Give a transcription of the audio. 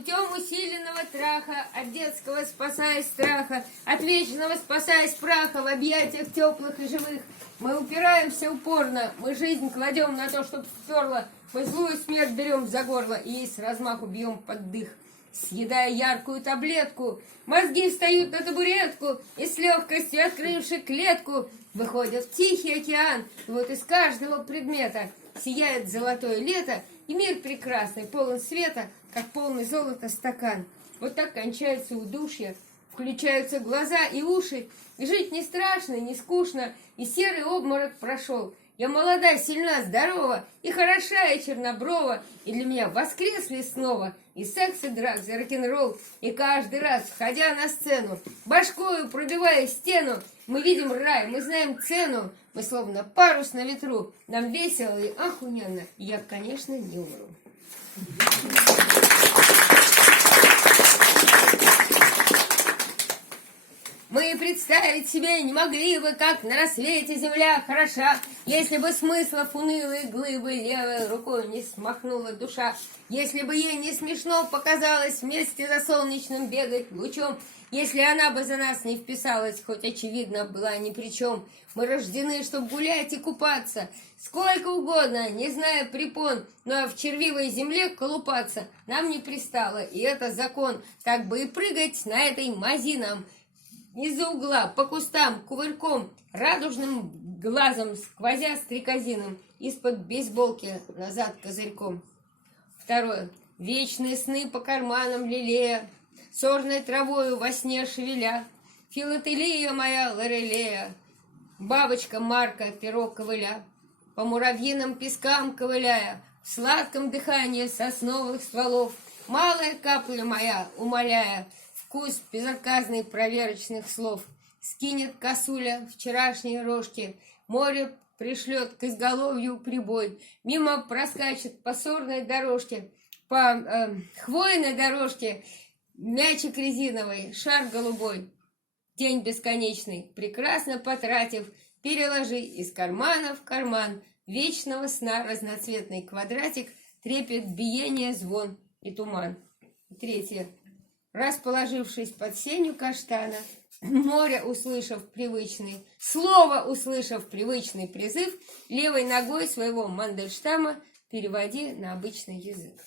Путем усиленного траха, от детского спасаясь страха, от вечного спасаясь праха в объятиях теплых и живых, мы упираемся упорно, мы жизнь кладем на то, чтоб сперла, мы злую смерть берем за горло и ей с размаху бьем под дых. Съедая яркую таблетку, мозги встают на табуретку и с легкостью, открывши клетку, выходят в тихий океан, и вот из каждого предмета сияет золотое лето, и мир прекрасный, полон света, как полный золота стакан. Вот так кончается удушье, включаются глаза и уши, и жить не страшно, не скучно, и серый обморок прошел. Я молода, сильна, здорова, и хороша, и черноброва, и для меня воскресли снова и секс, и драк, и рок-н-ролл, и каждый раз, входя на сцену, башкою пробивая стену, мы видим рай, мы знаем цену, мы словно парус на ветру, нам весело и охуенно, и я, конечно, не умру. Мы представить себе не могли бы, как на рассвете земля хороша, если бы смыслов унылой глыбы левой рукой не смахнула душа, если бы ей не смешно показалось вместе за солнечным бегать лучом, если она бы за нас не вписалась, хоть очевидно была ни при чем. Мы рождены, чтоб гулять и купаться, сколько угодно, не зная препон, но в червивой земле колупаться нам не пристало, и это закон, так бы и прыгать на этой мази нам. Из-за угла, по кустам, кувырком, радужным глазом, сквозя стрекозином, из-под бейсболки назад козырьком. Второе. Вечные сны по карманам лелея, сорной травою во сне шевеля, филателия моя Лорелея, бабочка Марка перо ковыля, по муравьиным пескам ковыляя, в сладком дыхании сосновых стволов, малая капля моя, умоляя, вкус безотказный проверочных слов. Скинет косуля вчерашние рожки, море пришлет к изголовью прибой, мимо проскачет по сорной дорожке, по хвойной дорожке мячик резиновый, шар голубой. День бесконечный, прекрасно потратив, переложи из кармана в карман вечного сна разноцветный квадратик, трепет биение, звон и туман. Третье. Расположившись под сенью каштана, море услышав привычный, слово услышав привычный призыв, левой ногой своего Мандельштама переводи на обычный язык.